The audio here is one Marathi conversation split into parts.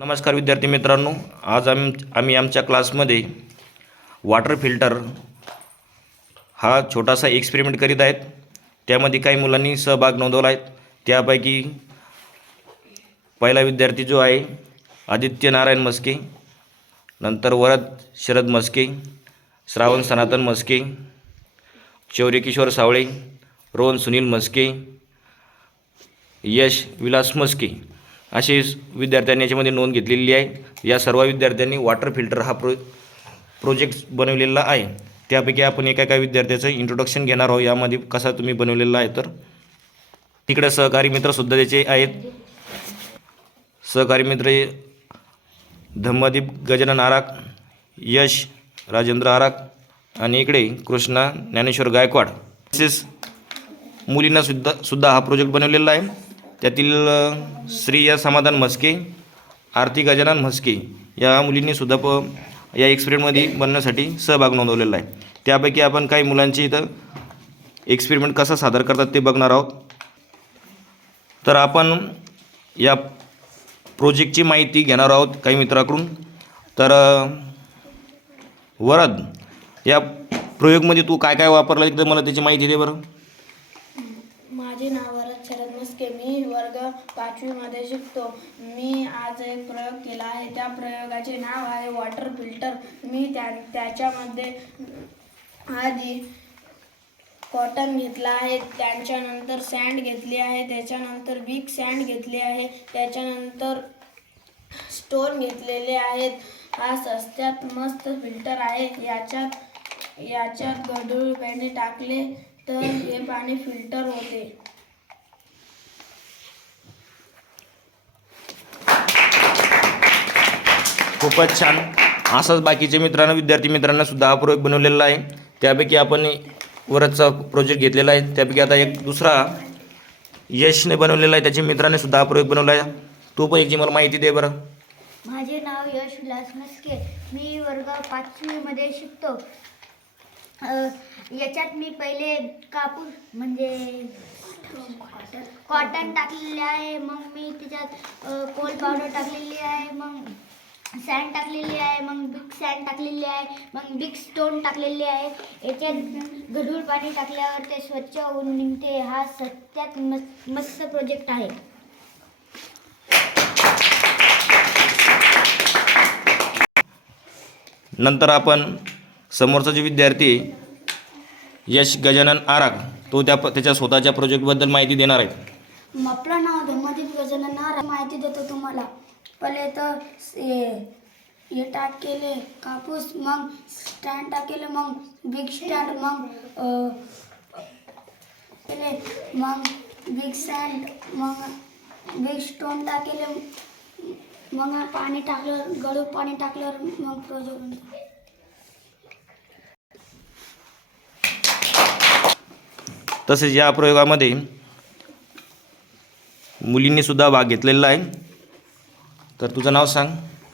नमस्कार विद्यार्थी मित्रांनो, आज आम्ही आमच्या क्लासमध्ये वॉटर फिल्टर हा छोटासा एक्सपेरिमेंट करीत आहेत। त्यामध्ये काही मुलांनी सहभाग नोंदवला आहे। त्यापैकी पहिला विद्यार्थी जो आहे आदित्य नारायण मस्के, नंतर वरद शरद मस्के, श्रावण सनातन मस्के, शौर्य किशोर सावळे, रोहन सुनील मस्के, यश विलास मस्के असे विद्यार्थ्यांनी याच्यामध्ये नोंद घेतलेली आहे। या सर्व विद्यार्थ्यांनी वॉटर फिल्टर हा प्रोजेक्ट बनवलेला आहे। त्यापैकी आपण एका विद्यार्थ्याचं इंट्रोडक्शन घेणार आहोत, यामध्ये कसा तुम्ही बनवलेला आहे। तर तिकडे सहकारी मित्रसुद्धा त्याचे आहेत। सहकारी मित्र धम्मदीप गजानन आराक, यश राजेंद्र आराक आणि इकडे कृष्णा ज्ञानेश्वर गायकवाड। तसेच मुलींना सुद्धा हा प्रोजेक्ट बनवलेला आहे। त्यातील श्रेया समाधान मस्के, आरती गजानन मस्के या मुलींनी सुद्धा या एक्सपेरिमेंटमध्ये बनण्यासाठी सहभाग नोंदवलेला आहे। त्यापैकी आपण काही मुलांची इथं एक्सपेरिमेंट कसा सादर करतात ते बघणार आहोत। तर आपण या प्रोजेक्टची माहिती घेणार आहोत काही मित्राकडून। तर वरद, या प्रयोगमध्ये तू काय काय वापरलं एकदम मला त्याची माहिती दे बरं। माझे नाव वरद शरद मस्के, मी वर्ग 5वी मध्ये शिकतो। मी आज एक प्रयोग केला आहे। त्या प्रयोगाचे नाव आहे वॉटर फिल्टर। मी त्याच्यामध्ये आधी कॉटन घेतला आहे, त्याच्यानंतर सँड घेतली आहे, त्याच्यानंतर बिग सँड घेतली आहे, त्याच्यानंतर स्टोन घेतलेले आहेत। हा सस्त्यात मस्त फिल्टर आहे। याच्यात गढूळ पाणी टाकले तर हे पाणी फिल्टर होते। खूपच छान। असाच बाकीचे विद्यार्थी मित्रांना सुद्धा हा प्रयोग बनवलेला आहे। त्यापैकी आपण वरदचा प्रोजेक्ट घेतलेला आहे। त्यापैकी आता एक दुसरा यशने बनवलेला आहे, त्याच्या मित्राने सुद्धा हा प्रयोग बनवला आहे। तो पण याची मला माहिती दे बरं। माझे नाव यश विलास मस्के, मी वर्ग 5वी मध्ये शिकतो। याच्यात मी पहिले कापूस म्हणजे कॉटन टाकलेले आहे, मग मी त्याच्यात कोल पावडर टाकलेली आहे, मग सँड टाकलेली आहे, मग बिग सँड टाकलेली आहे, मग बिग स्टोन टाकलेली आहे। याच्यात गढूळ पाणी टाकल्यावर ते स्वच्छ होऊन निघते। हा सत्यात मस्त प्रोजेक्ट आहे। नंतर आपण समोरचा जो विद्यार्थी यश गजानन आराक, तो त्याच्या स्वतःच्या प्रोजेक्टबद्दल माहिती देणार आहे। आपलं नाव धम्मदीप गजानन आराक, माहिती देतो तुम्हाला। पहिले तर हे टाकले कापूस, मग स्टँड टाकले, मग बिग स्टँड, मग बिग सँड, मग बिग स्टोन टाकले, मग पाणी टाकलं, गढूळ पाणी टाकल्यावर मग प्रोजेक्ट। तसेच या प्रयोगामध्ये मुलींनी सुद्धा भाग घेतलेला आहे। तर तुझं नाव सांग।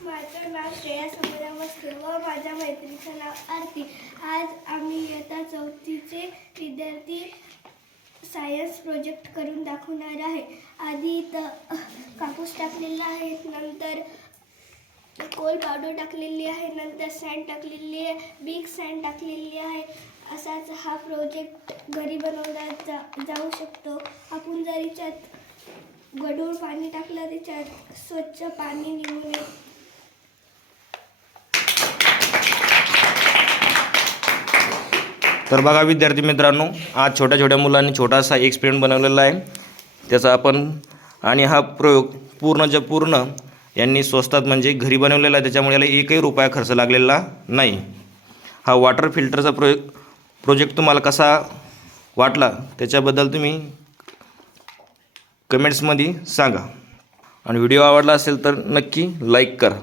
माझं नाव श्रेया समाधान मस्के व माझ्या मैत्रिणीचं नाव आरती। आज आम्ही इयत्ता 4थीचे विद्यार्थी सायन्स प्रोजेक्ट करून दाखवणार आहे। आधी कापूस टाकलेला आहे, नंतर कोल पावडर टाकलेली आहे, नंतर सँड टाकलेली आहे, बिग सँड टाकलेली आहे। असाच हा प्रोजेक्ट घरी बनवला जाऊ शकतो। आपण जर याच्यात गढूळ पाणी टाकलं, त्याच्यात स्वच्छ पाणी निघून येईल। तर बघा विद्यार्थी मित्रांनो, आज छोट्या मुलांनी छोटासा एक्सपेरिमेंट बनवलेला आहे त्याचा आपण, आणि हा प्रयोग पूर्ण यांनी स्वस्तात म्हणजे घरी बनवलेला आहे। त्याच्यामुळे याला एकही रुपया खर्च लागलेला नाही। हा वॉटर फिल्टरचा प्रोजेक्ट तुम्हाला कसा वाटला त्याच्याबद्दल तुम्ही कमेंट्समध्ये सांगा, आणि व्हिडिओ आवडला असेल तर नक्की लाईक करा।